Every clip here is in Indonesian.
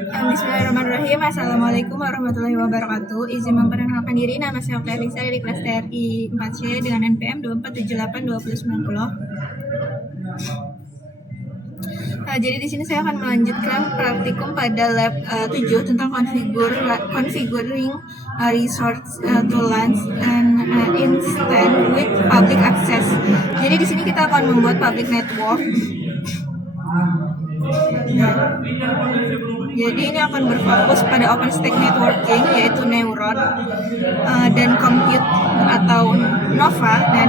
Bismillahirrahmanirrahim. Assalamualaikum warahmatullahi wabarakatuh. Izin memperkenalkan diri, nama saya Oktay Lisa dari kelas TRI 4C dengan NPM 24782090. Jadi di sini saya akan melanjutkan praktikum pada lab 7 tentang configuring resource to launch and instance with public access. Jadi di sini kita akan membuat public network. Jadi ini akan berfokus pada OpenStack networking, yaitu Neuron dan Compute atau Nova. Nah,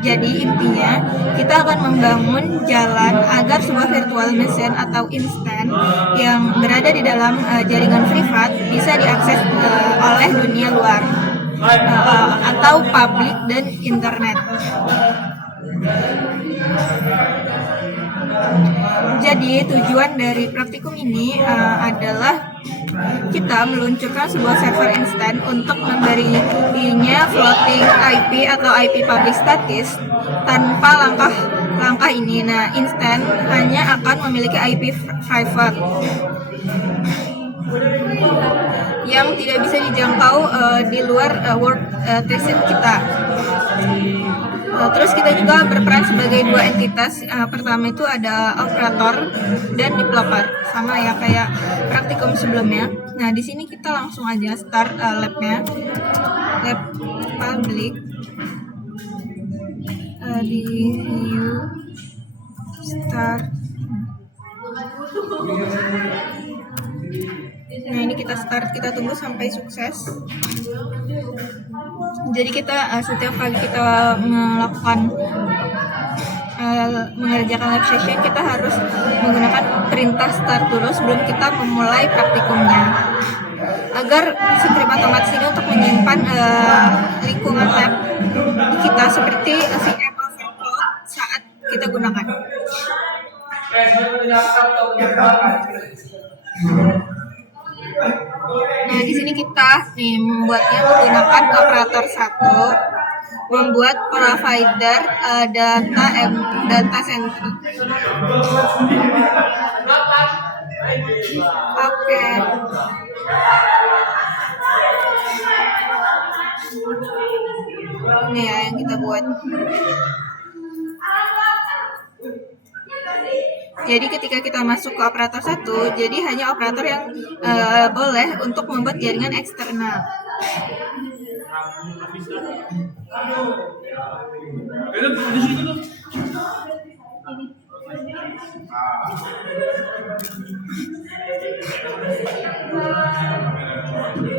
jadi intinya kita akan membangun jalan agar sebuah virtual machine atau instance yang berada di dalam jaringan privat bisa diakses oleh dunia luar atau publik dan internet. Jadi tujuan dari praktikum ini adalah kita meluncurkan sebuah server instan untuk memberinya floating IP atau IP public status tanpa langkah ini. Nah, instan hanya akan memiliki IP private yang tidak bisa dijangkau di luar workstation kita. Terus kita juga berperan sebagai dua entitas. Pertama itu ada operator dan developer, sama ya kayak praktikum sebelumnya. Nah, di sini kita langsung aja start labnya, lab public di view start. Nah, ini kita start, kita tunggu sampai sukses. Jadi kita setiap kali kita mengerjakan lab session, kita harus menggunakan perintah start dulu sebelum kita memulai praktikumnya, agar script otomatis ini untuk menyimpan lingkungan lab kita seperti VM overflow saat kita gunakan. Nah, di sini kita membuatnya menggunakan operator 1, membuat provider data center. Oke. Ini ya yang kita buat. Jadi ketika kita masuk ke operator 1, jadi hanya operator yang boleh untuk membuat jaringan eksternal.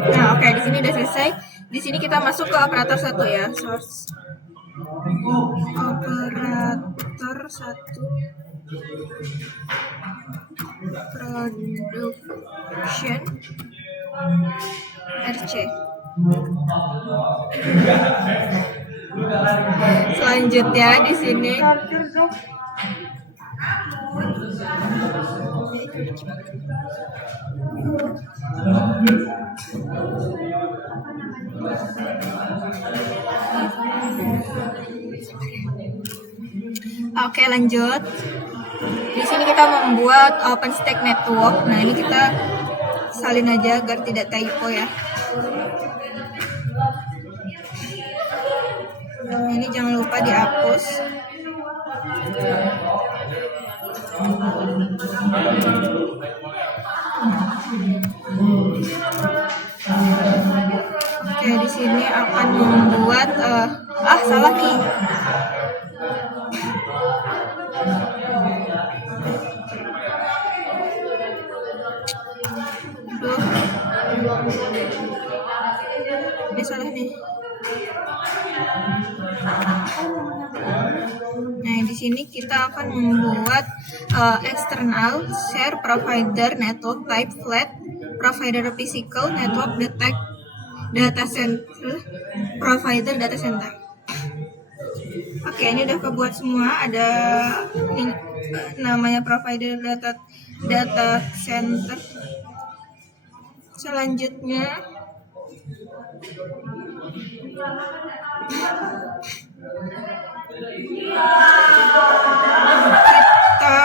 Nah, oke, di sini udah selesai. Di sini kita masuk ke operator 1 ya, source. Operator 1 production RC. Selanjutnya di sini oke, lanjut. Di sini kita membuat OpenStack network. Nah, ini kita salin aja agar tidak typo ya. Nah, ini jangan lupa dihapus. Oke, di sini akan membuat salah nih. Ini salah nih. Nah, di sini kita akan membuat external share provider network type flat provider physical network detect data center provider data center. Oke, ini udah kebuat semua. Ada ini, namanya provider data center. Selanjutnya kita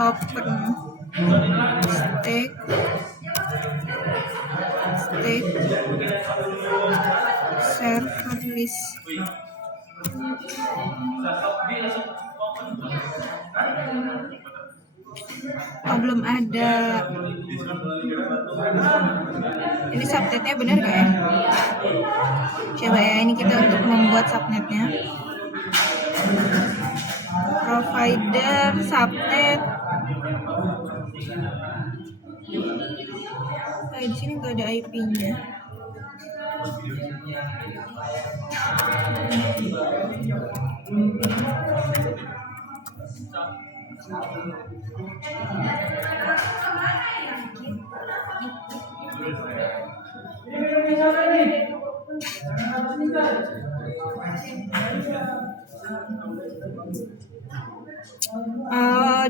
OpenStack server list. Belum ada. Ini subnetnya benar gak ya? Coba ya, ini kita untuk membuat subnetnya. Provider subnet. Di sini nggak ada IP-nya.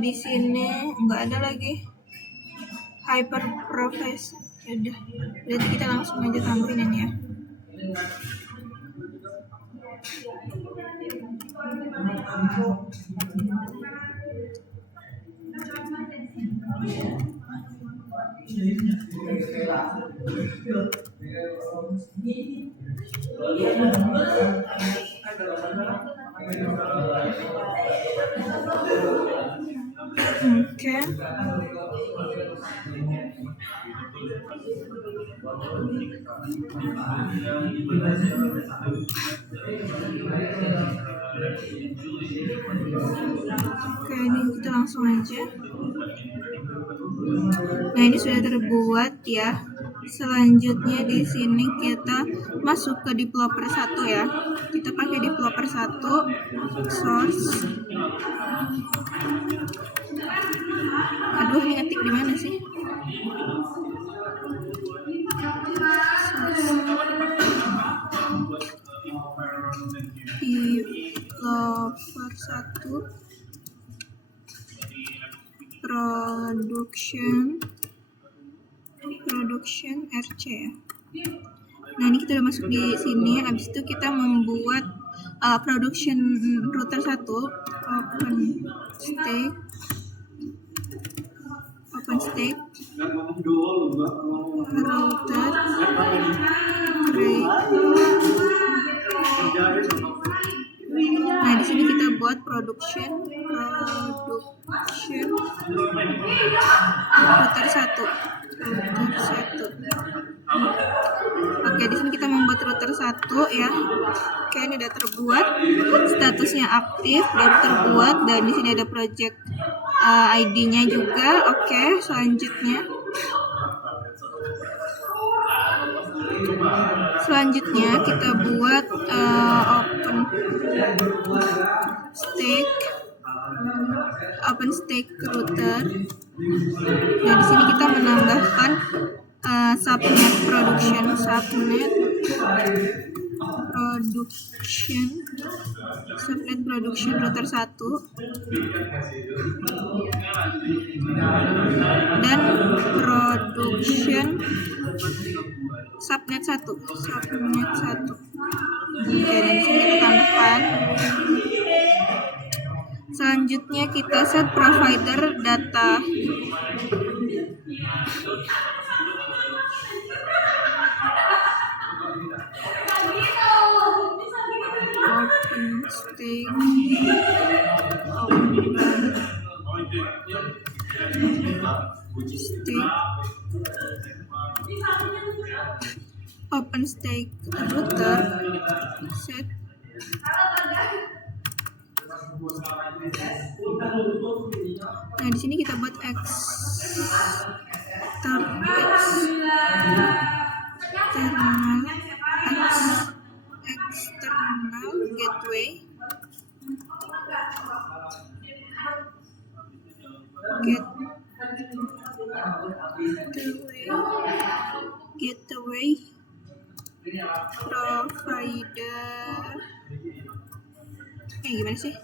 Di sini nggak ada lagi hyperprofess. Udah, berarti kita langsung aja tambahin ini ya. Oke. Oke, ini kita langsung aja. Nah, ini sudah terbuat ya. Selanjutnya di sini kita masuk ke developer 1 ya. Kita pakai developer 1 source. Aduh, ini ngetik di mana sih? Developer 1 production RC ya. Nah, ini kita udah masuk di sini. Habis itu kita membuat production router 1 OpenStack router create. Nah, di sini kita buat production router 1. Oke, di sini kita membuat router 1 ya. Oke, ini udah terbuat. Statusnya aktif, udah terbuat, dan di sini ada project ID-nya juga. Oke, selanjutnya kita buat OpenStack router. Nah, di sini kita menambahkan subnet production router 1 dan production subnet 1. Oke, dan di sini kita tambahkan. Selanjutnya kita set provider data. OpenStack router set. Nah, di sini kita buat external gateway provider. Gimana sih?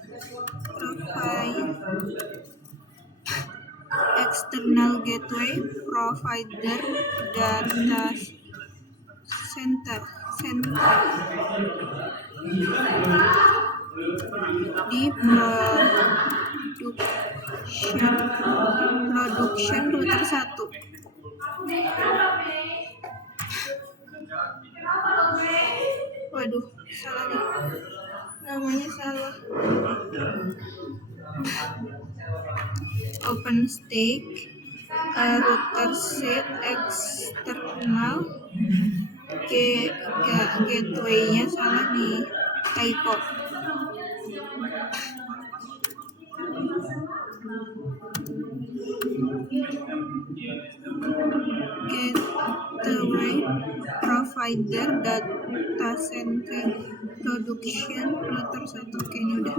External gateway provider data center di production router 1. Waduh, salah nih, namanya salah. OpenStack router set eksternal gateway-nya salah nih, typo. Gateway provider data center production router 1. Kayaknya udah.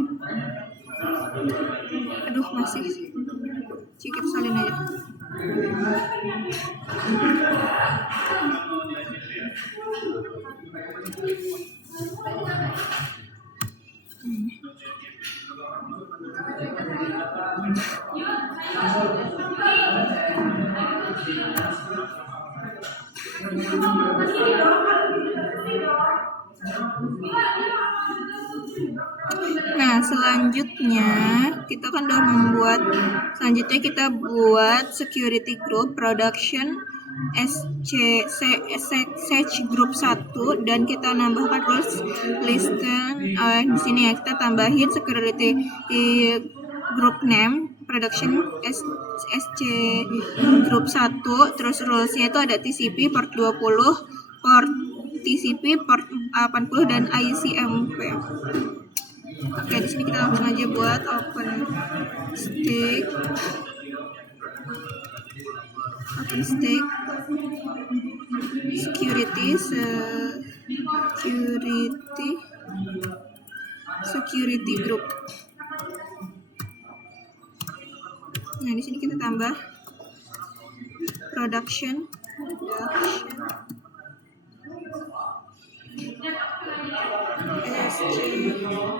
Aduh, masih sedikit, salin aja. Nah, selanjutnya kita kan udah membuat, selanjutnya kita buat security group production SH group 1, dan kita nambahkan rules listen. Di sini ya kita tambahin security group name production SC group 1, terus rulesnya itu ada TCP port 20, port TCP port 80, dan ICMP. Oke, di sini kita langsung aja buat OpenStack security group. Nah, di sini kita tambah production SC group 1.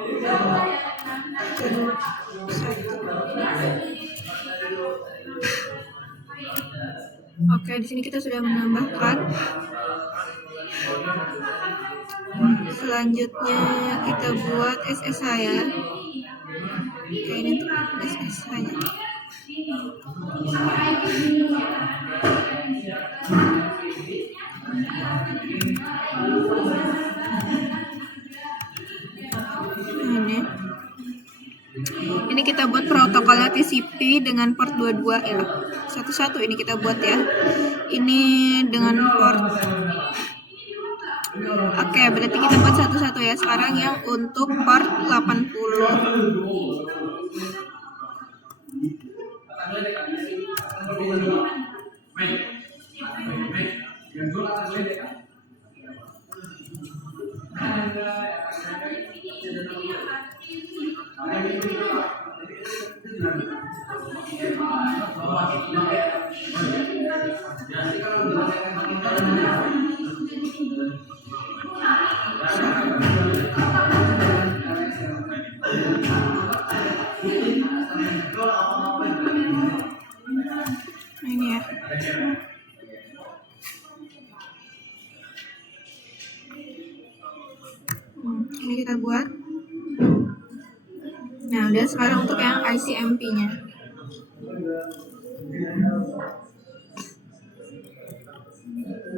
Oke, di sini kita sudah menambahkan. Selanjutnya kita buat SSH ya. Oke, ini untuk SSH-nya. Ini kita buat protokolnya TCP dengan port 22 ya. Satu-satu ini kita buat ya. Ini dengan port. Oke, berarti kita buat satu-satu ya. Sekarang yang untuk port 80. Ini ya. Ini kita buat. Nah, udah. Sekarang untuk yang ICMP-nya.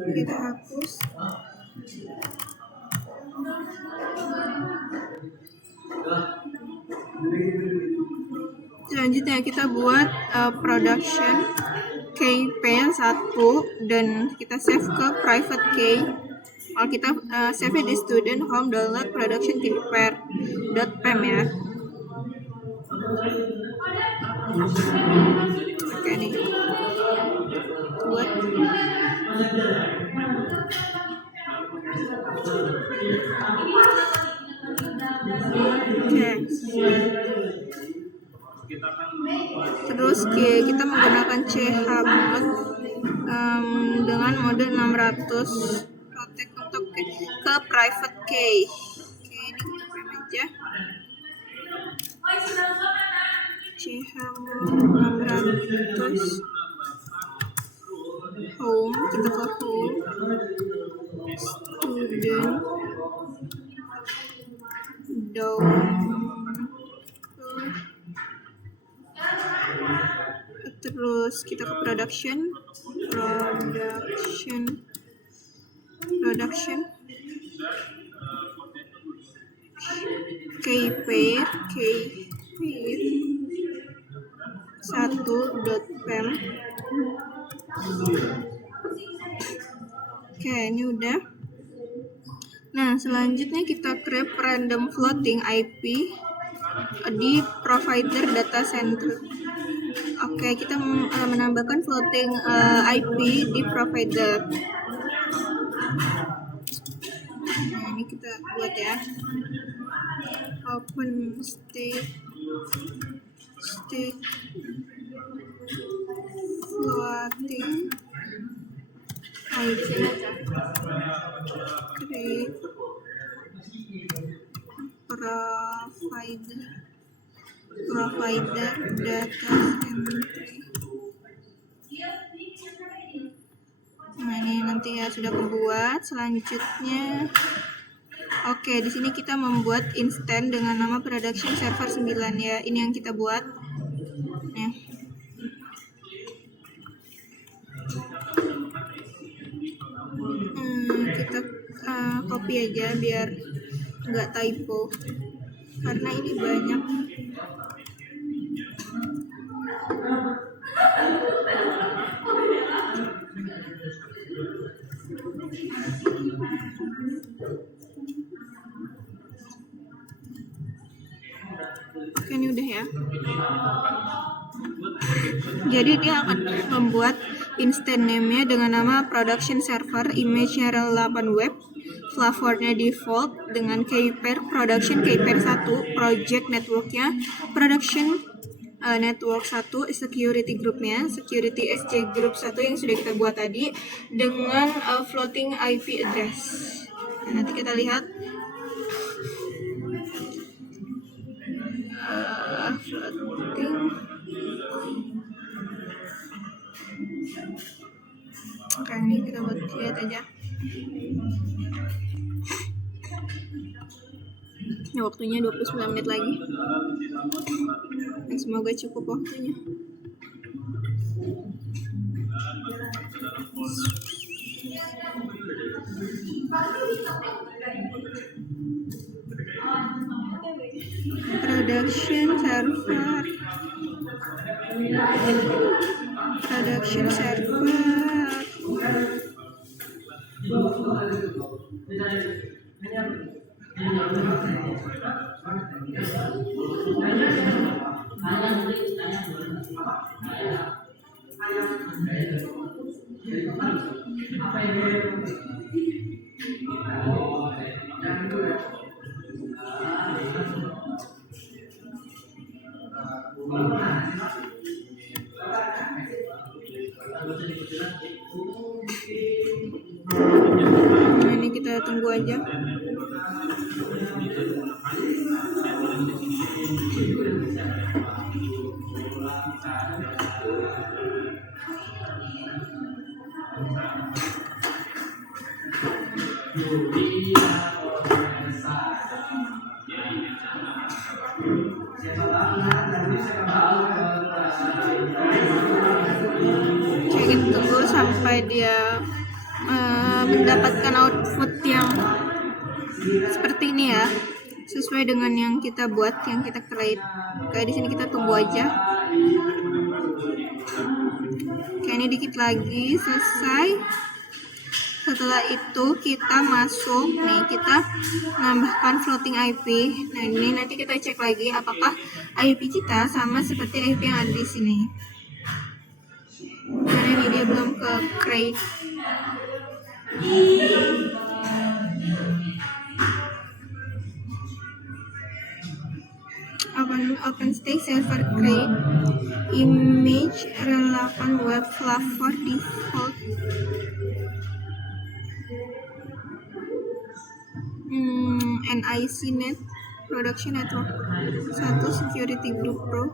Kita hapus. Selanjutnya kita buat production key pair 1, dan kita save ke private key. Kalau kita save di student home download production key pair.pem ya. Oke nih. Buat. Oke. Terus kita menggunakan chmod dengan mode 600 protect untuk ke private key. Oke, ini kita pakai aja. Chmod 600 home, kita ke home student download terus kita ke production kpair 1.pem. Oke, ini udah. Nah, selanjutnya kita create random floating IP di provider data center. Oke, kita menambahkan floating IP di provider. Nah, ini kita buat ya. Open stake floating IP create provider data center. Nah, ini nanti ya sudah kebuat. Selanjutnya, oke, di sini kita membuat instance dengan nama production server 9 ya. Ini yang kita buat. Nah. Kita copy aja biar nggak typo karena ini banyak. Oke, ini udah ya. Jadi dia akan membuat instant name-nya dengan nama production server, image-nya rel 8 web, flavornya default dengan kpair production kpair 1, project network-nya production network 1, security group-nya security SC group 1 yang sudah kita buat tadi dengan floating IP address. Nah, nanti kita lihat floating. Oke, ini kita buat lihat aja. Ya, waktunya 29 menit lagi. Semoga cukup waktunya. Production server. Nah, ini kita tunggu aja. Kita tunggu sampai dia mendapatkan output yang seperti ini ya, sesuai dengan yang kita buat, yang kita create. Kayak di sini kita tunggu aja. Oke, ini dikit lagi selesai. Setelah itu kita masuk nih, kita nambahkan floating IP. Nah, ini nanti kita cek lagi apakah IP kita sama seperti IP yang ada di sini. Karena ini dia belum ke create. OpenStack server create image relevan web flavor default. NIC net production network 1 security group pro.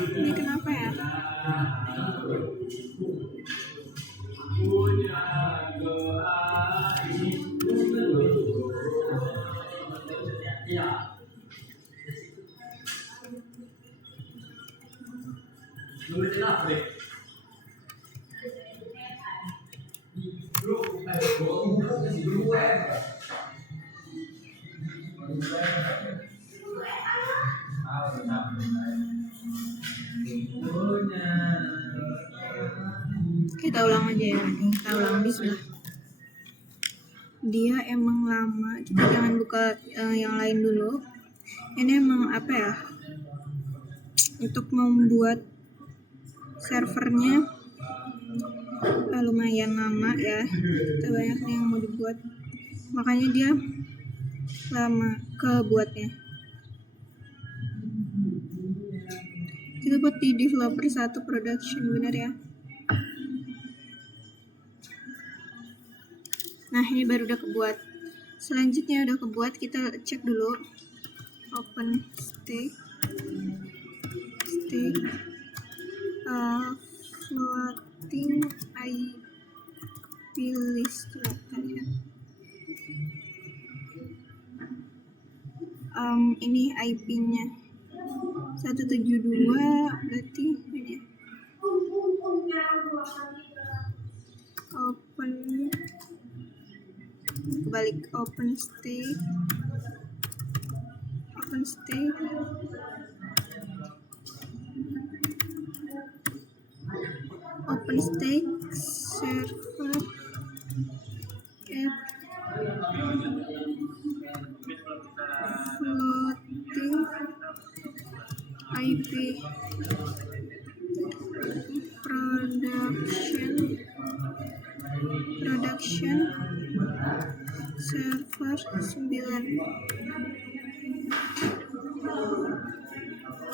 Ini kenapa ya? Kita ulang aja ya, kita ulang bismillah. Dia emang lama, kita jangan buka yang lain dulu. Ini emang apa ya, untuk membuat servernya lumayan lama ya, kita banyak yang mau dibuat, makanya dia lama kebuatnya. Kita buat di developer 1 production, benar ya. Nah, ini baru udah kebuat. Selanjutnya udah kebuat, kita cek dulu open stake floating IP list ya. Ini IP-nya 172, berarti ini ya. Open stake server at floating IP production server 9.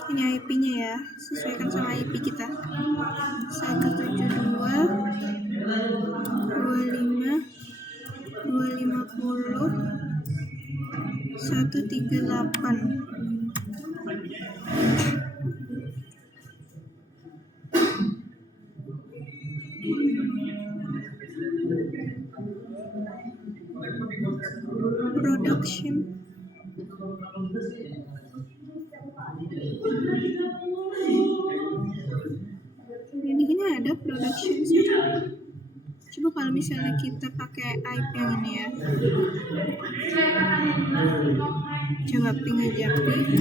Ini IP-nya ya, sesuaikan sama IP kita 172 25 250 138. Production ini ada production sih. Coba kalau misalnya kita pakai IP yang ini ya, coba ping aja, ping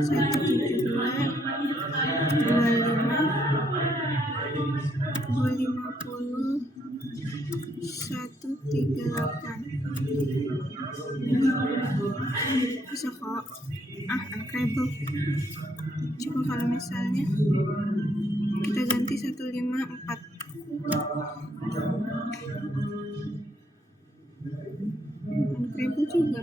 172 25 250 138. Bisa kok. Uncredible. Coba kalau misalnya kita ganti 154. Uncredible juga.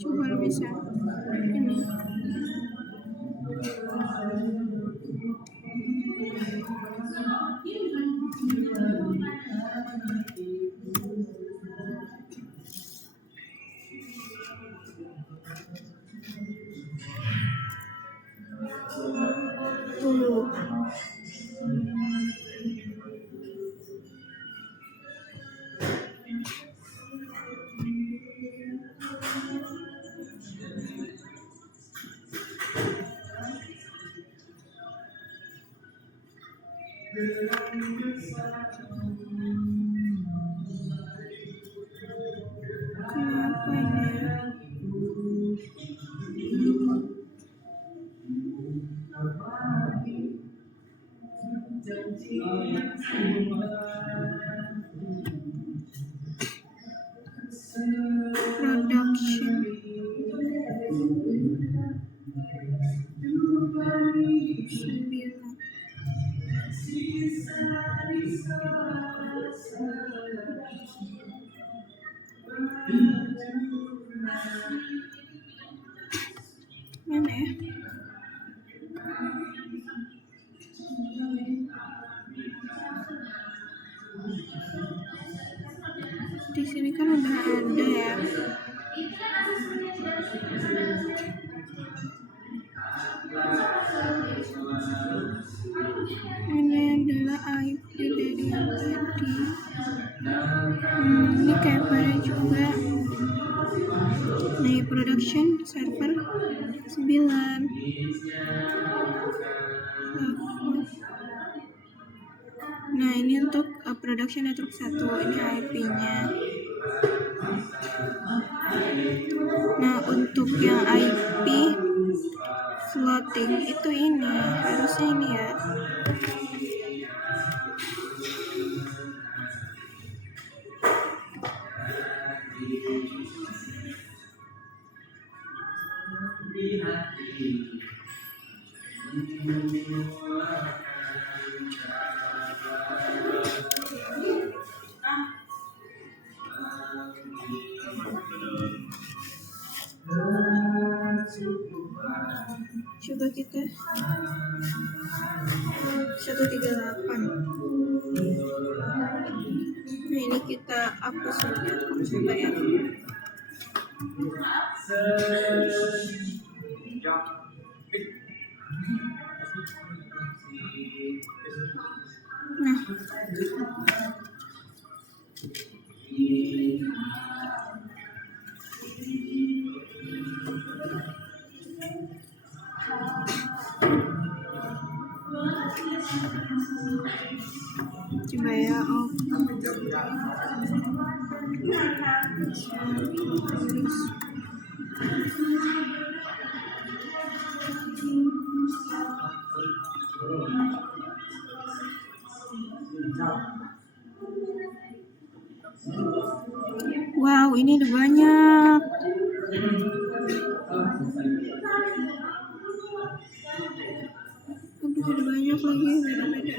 Coba kalau misalnya ini kenapa production Mana ya? Di sini kan udah ada ya. Ini adalah IP dari yang tadi. Ini kayak pada juga. Nih, production server 9. Nah, ini untuk production network 1. Ini IP-nya. Nah, untuk yang IP floating itu ini, harusnya ini ya. Coba kita 138. Nah, ini kita hapus saja. Coba ya. Nah, coba ya. Wow, ini ada banyak. Aduh, ada banyak lagi, beda-beda.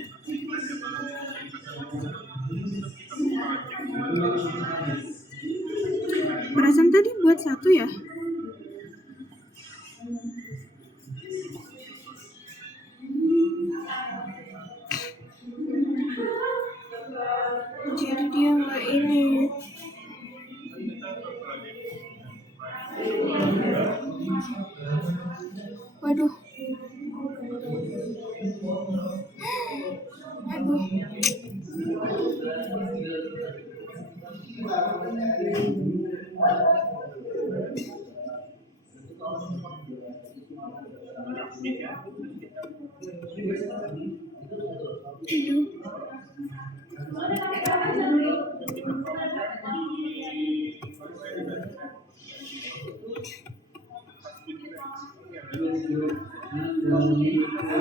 Perasaan tadi buat satu ya? Jadi dia nggak ini. Waduh. Aduh.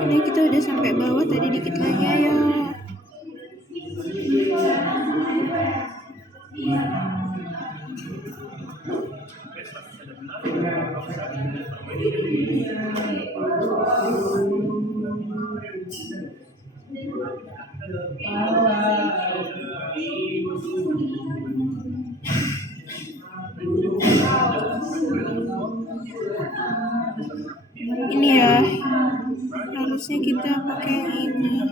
Ini kita udah sampai bawah, tadi dikit lagi, ayo. Ini ya, harusnya kita pakai yang ini.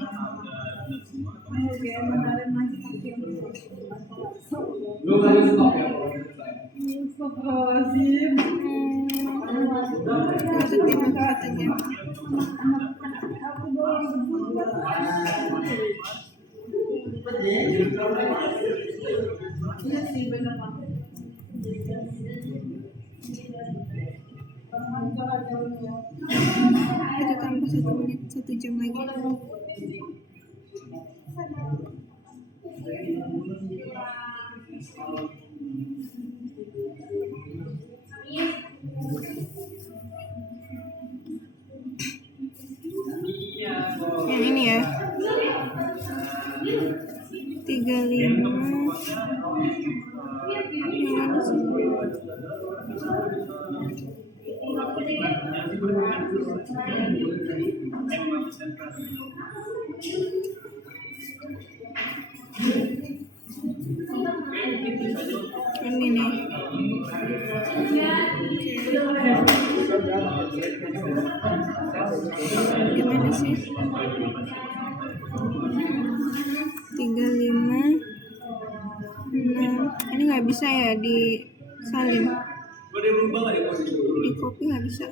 Kita tambah 1 menit, 1 jam lagi. Yang ini ya, 35. Yang mana sih? Ini nih. Gimana sih? 35 6. Ini nggak bisa ya disalin. Di copy nggak bisa.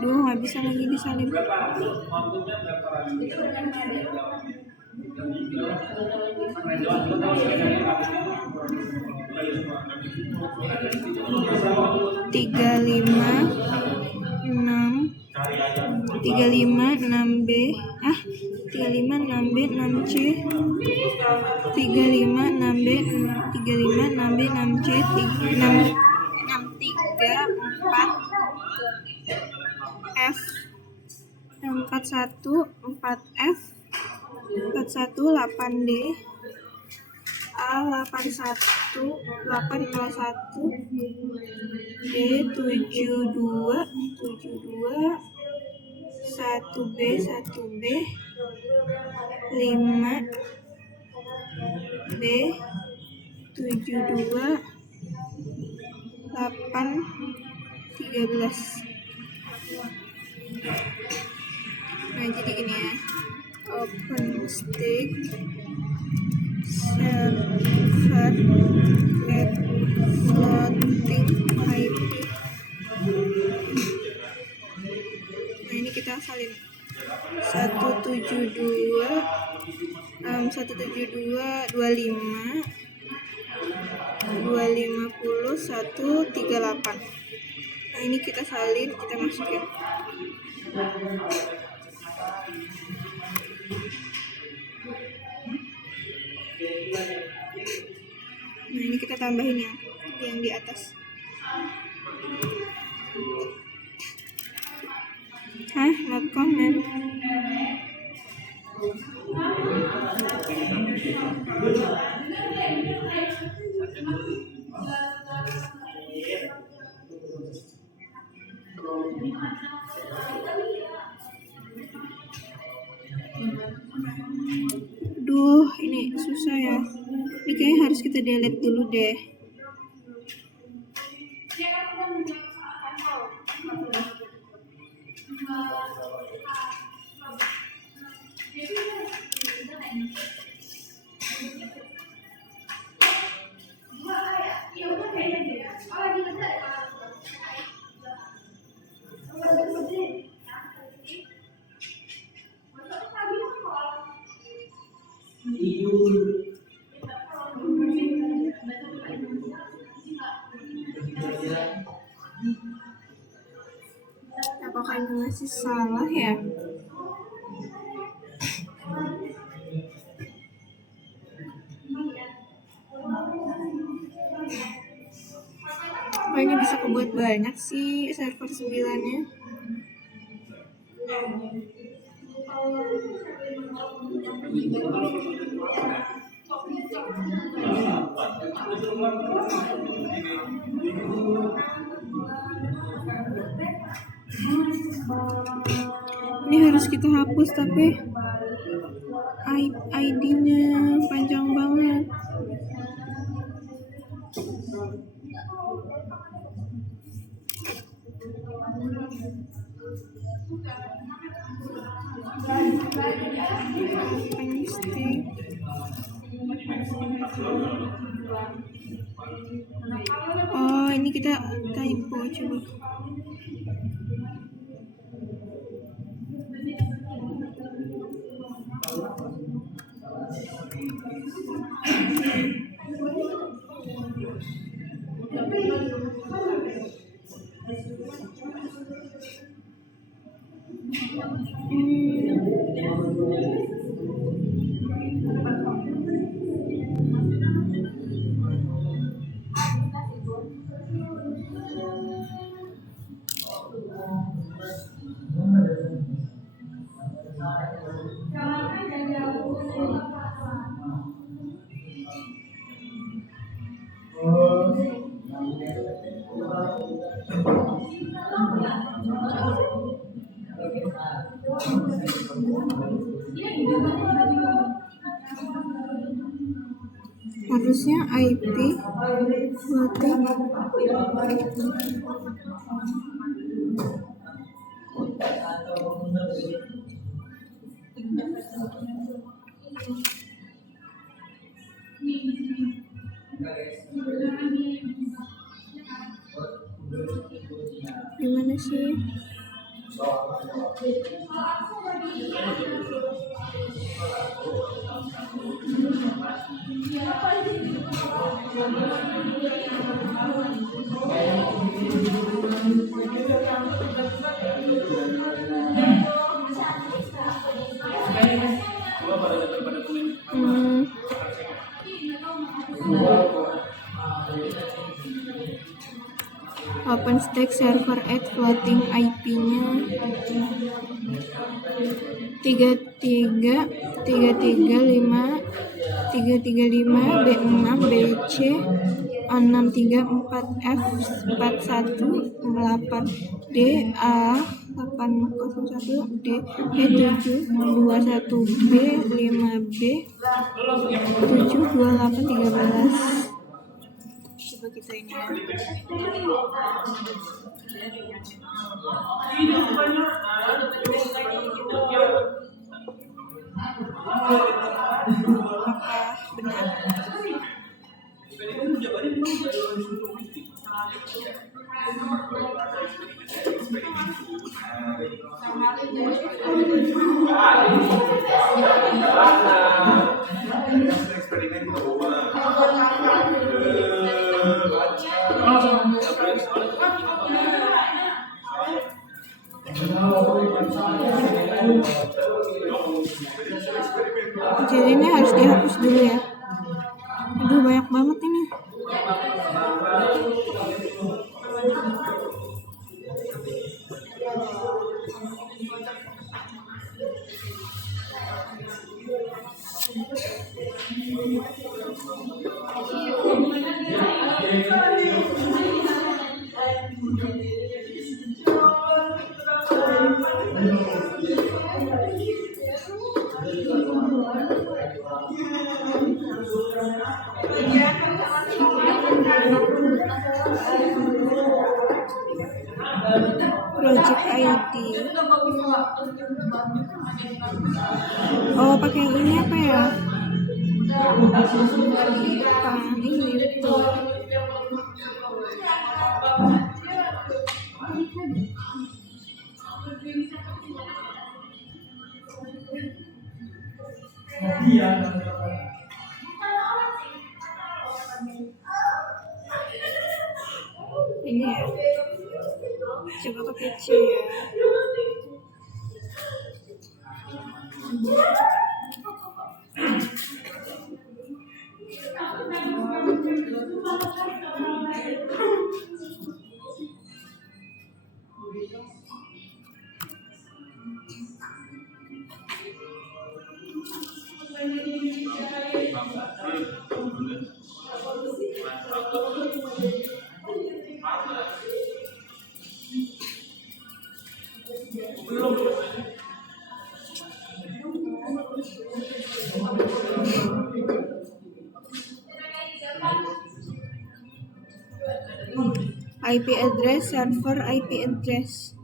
Duh, nggak bisa lagi disalin. Tiga lima enam B 6C 6B 6C 4 F 4 8D A 801 D 72 1B 5 B 72 8 13. Nah, jadi gini ya, OpenStack server at floating IP. Nah, ini kita salin 172 25 250 138. Nah, ini kita salin, kita masukin. Nah, ini kita tambahin ya, yang di atas. Not comment. Duh, ini susah ya. Ini kayaknya harus kita delete dulu deh. Apakah ini masih salah ya? Oh, ini bisa kebuat banyak sih server 9-nya. Ini harus kita hapus, tapi ID-nya panjang banget. Oh, ini kita typo, coba. Harusnya IP floating. Gimana sih? OpenStack server add floating IP-nya 335B6B C641D A841D, coba kita ini ya. Apakah benar? Jadi ini harus dihapus dulu ya. Aduh, banyak banget ini. Project ID. Oh, pakai yang ini apa ya? Ini tuh. Ini ya. Coba pakai C ya. IP address, server IP address.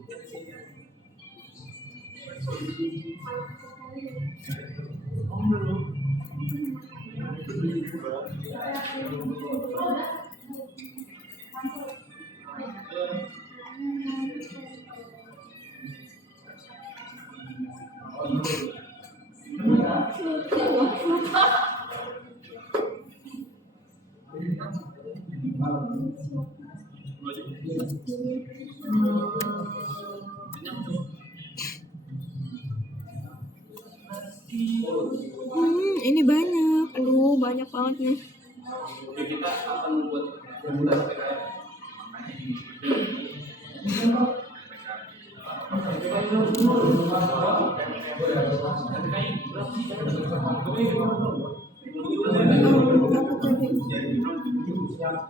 Ini banyak, aduh banyak banget nih. Kita akan membuat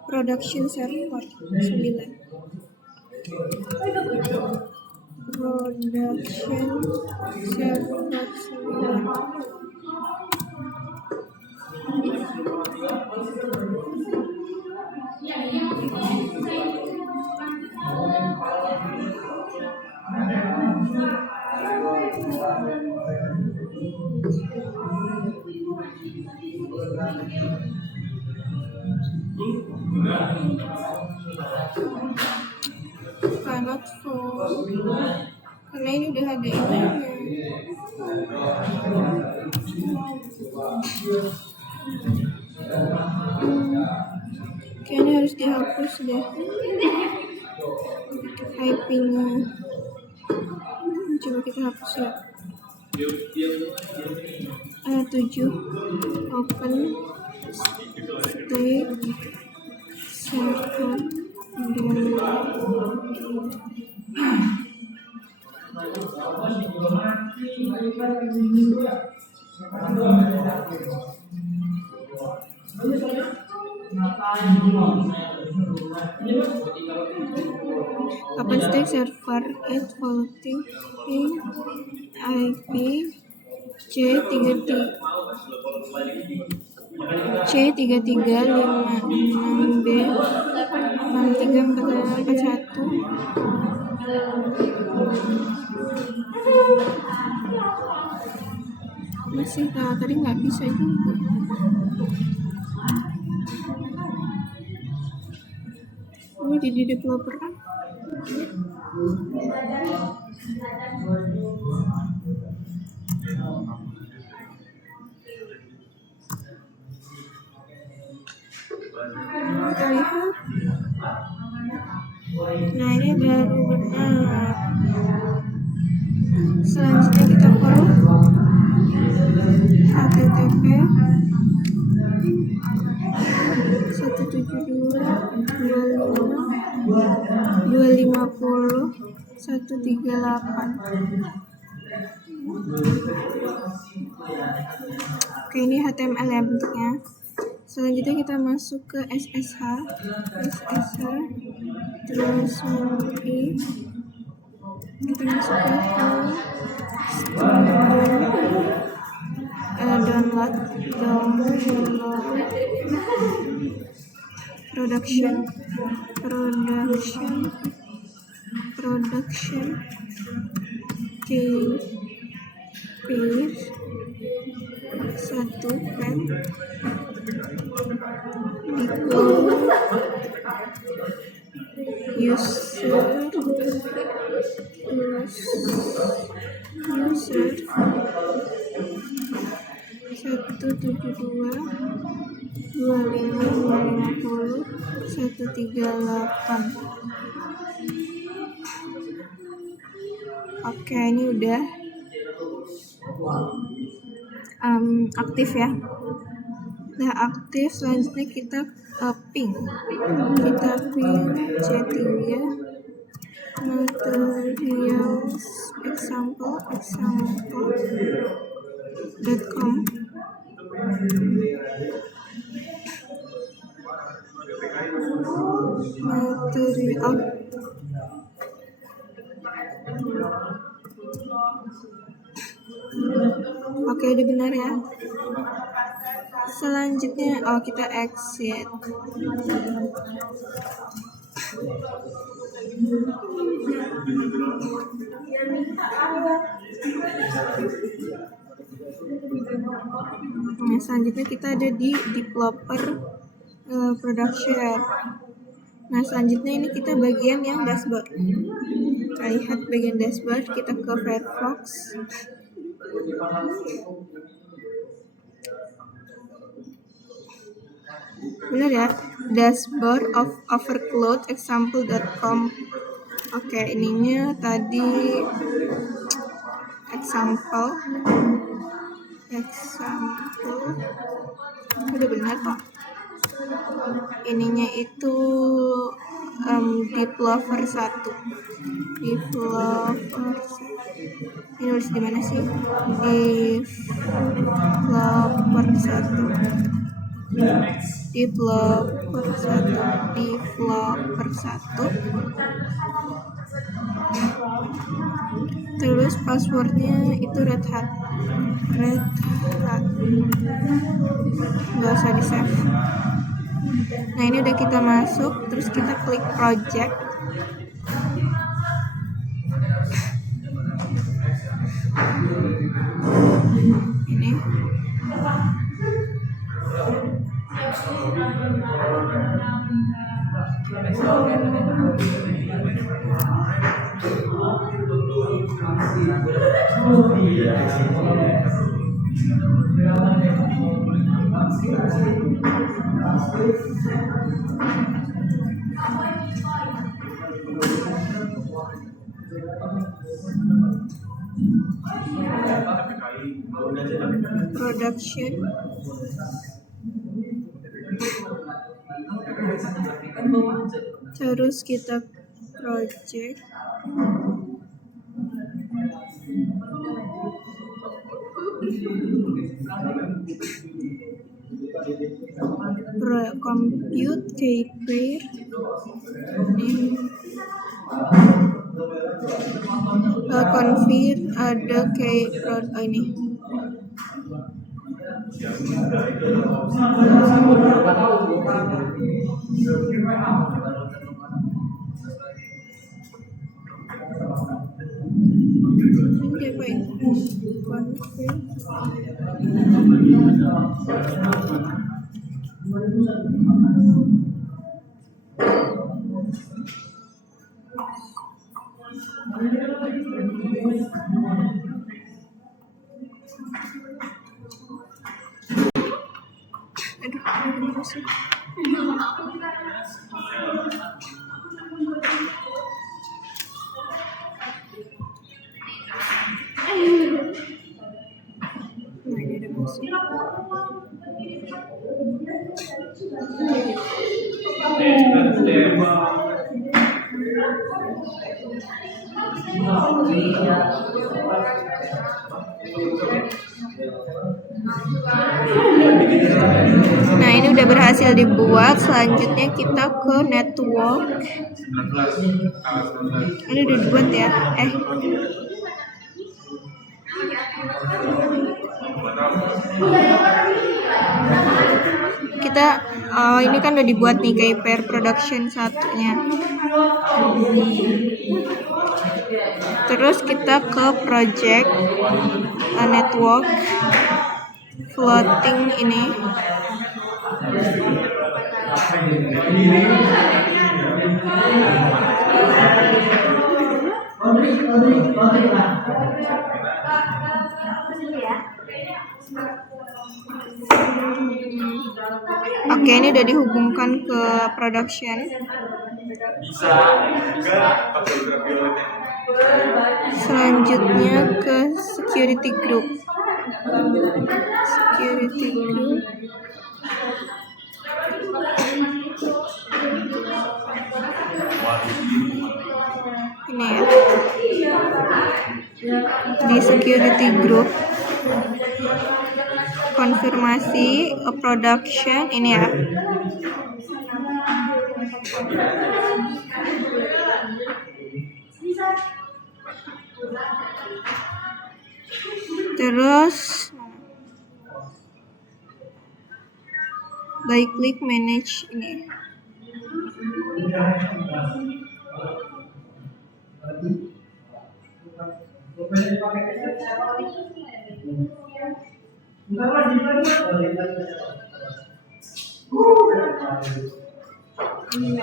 production server 9. production server 9. Cannot full karena ini udah ada ininya. Kayaknya harus dihapus deh IP-nya. Coba kita hapus ya. 7 open state server OpenStack server at floating IP C3356B 6341. Masih tadi nggak bisa juga. Ini jadi developer kan? Kita lihat. Nah, ini baru benar. Selanjutnya kita follow http 172.250.138. Oke, ini HTML ya bentuknya. Selanjutnya kita masuk ke SSH terus mengikuti kita masuk ke download production pair 1 pen user 172.250.138. Oke, ini udah aktif ya. Nah, aktif. Selanjutnya kita ping C3 materials example.com. material. Oke, udah benar ya. Selanjutnya kita exit. Nah, selanjutnya kita ada di developer production. Nah, selanjutnya ini kita bagian yang dashboard. Kita lihat bagian dashboard, kita ke Firefox. Benar ya, dashboard of overcloud example.com. Oke, ininya tadi example udah benar kok. Ininya itu developer 1. Ini harus di mana sih? Developer 1. Terus passwordnya itu Red Hat, nggak usah di save. Nah ini udah kita masuk, terus kita klik project. Ini production. Terus kita project. Compute kpair config ada ini. Nah ini udah berhasil dibuat. Selanjutnya kita ke network. Ini udah dibuat ya. Kita ini kan udah dibuat nih kpair production satunya. Terus kita ke project network floating ini. Oke, ini udah dihubungkan ke production. Selanjutnya ke security group. Ini ya. Di security group konfirmasi production ini ya. Terus klik manage ini.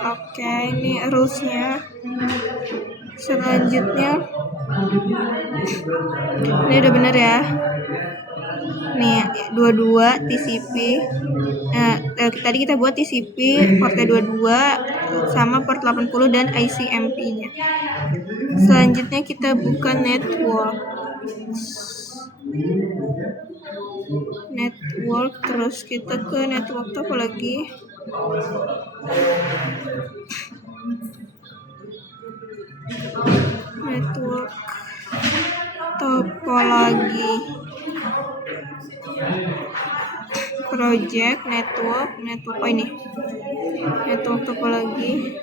Oke, ini rulesnya. Selanjutnya ini udah bener ya. Nih 22 TCP. Nah, tadi kita buat TCP portnya 22 sama port 80 dan ICMP-nya. Selanjutnya kita buka network, terus kita ke network topologi. Network topologi project network ini network topologi.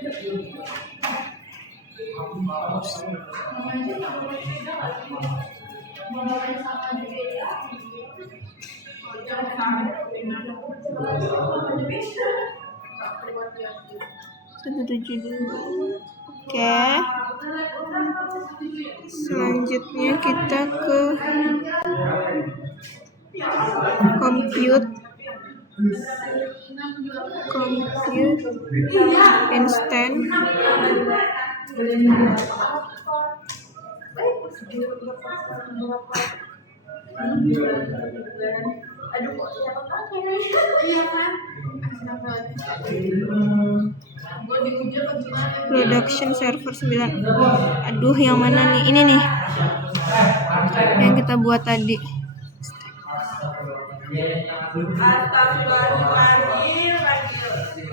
Oke. Selanjutnya kita ke compute instant production server 9. Aduh, yang mana nih? Ini nih yang kita buat tadi.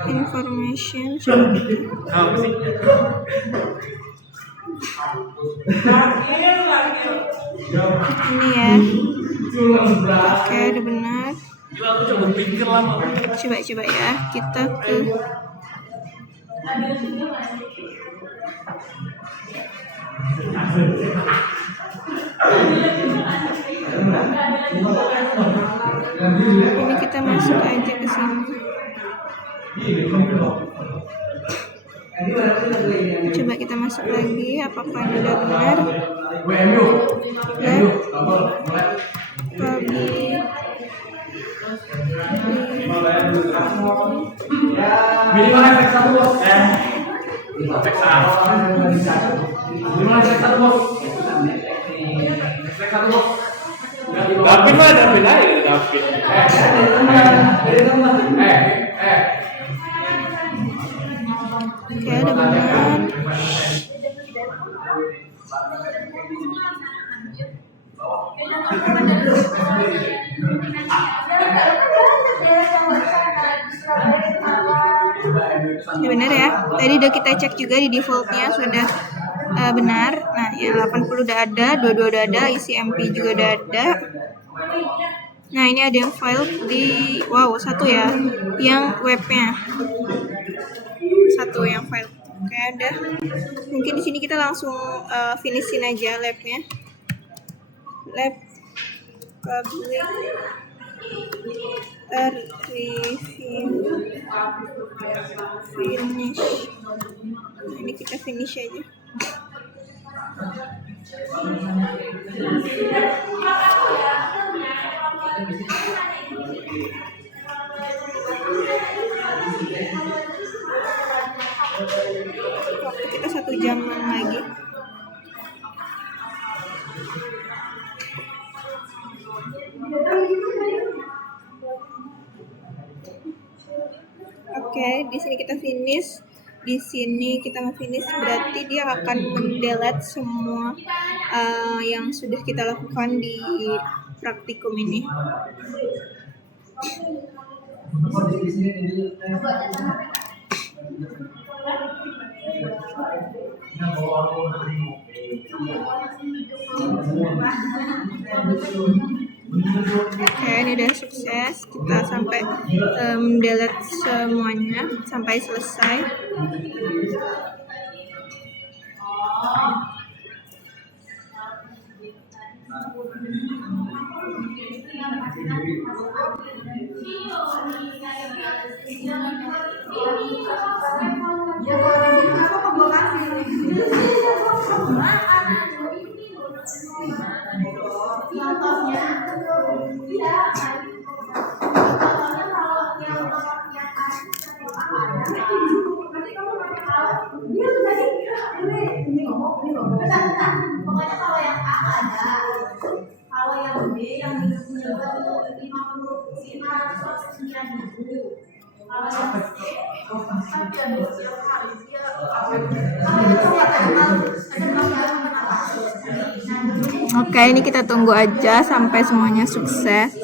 Information ini ya. Oke, udah benar. Coba ya, kita ke ini, kita masuk aja ke sini. Coba kita masuk lagi, apakah ini udah benar? Ya. Minimal efek 1 bos. Efek 1. Minimal efek 1 bos. Efek 1 bos. Tapi mah ada bedanya ya David. Oke, udah benar. Ya benar ya. Tadi udah kita cek juga di defaultnya sudah benar. Nah, yang 80 udah ada, 22 udah ada, isi MP juga udah ada. Nah, ini ada yang file di satu ya, yang webnya. Satu yang file. Oke, udah. Mungkin di sini kita langsung finishin aja labnya. Lab public review finish. Nah, ini kita finish aja. Waktu kita 1 jam lagi. Oke, di sini kita finish. Di sini kita mau finish, berarti dia akan mendelete semua yang sudah kita lakukan di praktikum ini. Oke, ini udah sukses. Kita sampai mendelete semuanya sampai selesai. Pokoknya kalau yang A ada, kalau yang B yang minus 549.000. Kalau yang C kan dia setiap hari dia Oke, ini kita tunggu aja sampai semuanya sukses.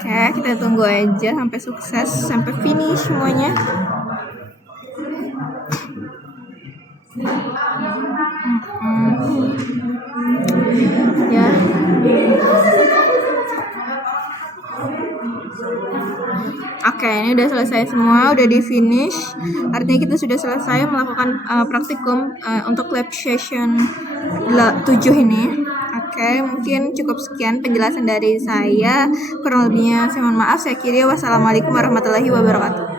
Oke, kita tunggu aja sampai sukses, sampai finish semuanya. Ya. Oke, ini udah selesai semua, udah di finish. Artinya kita sudah selesai melakukan praktikum untuk lab session 7 ini. Oke, mungkin cukup sekian penjelasan dari saya. Kurang lebihnya saya mohon maaf. Saya kira wassalamualaikum warahmatullahi wabarakatuh.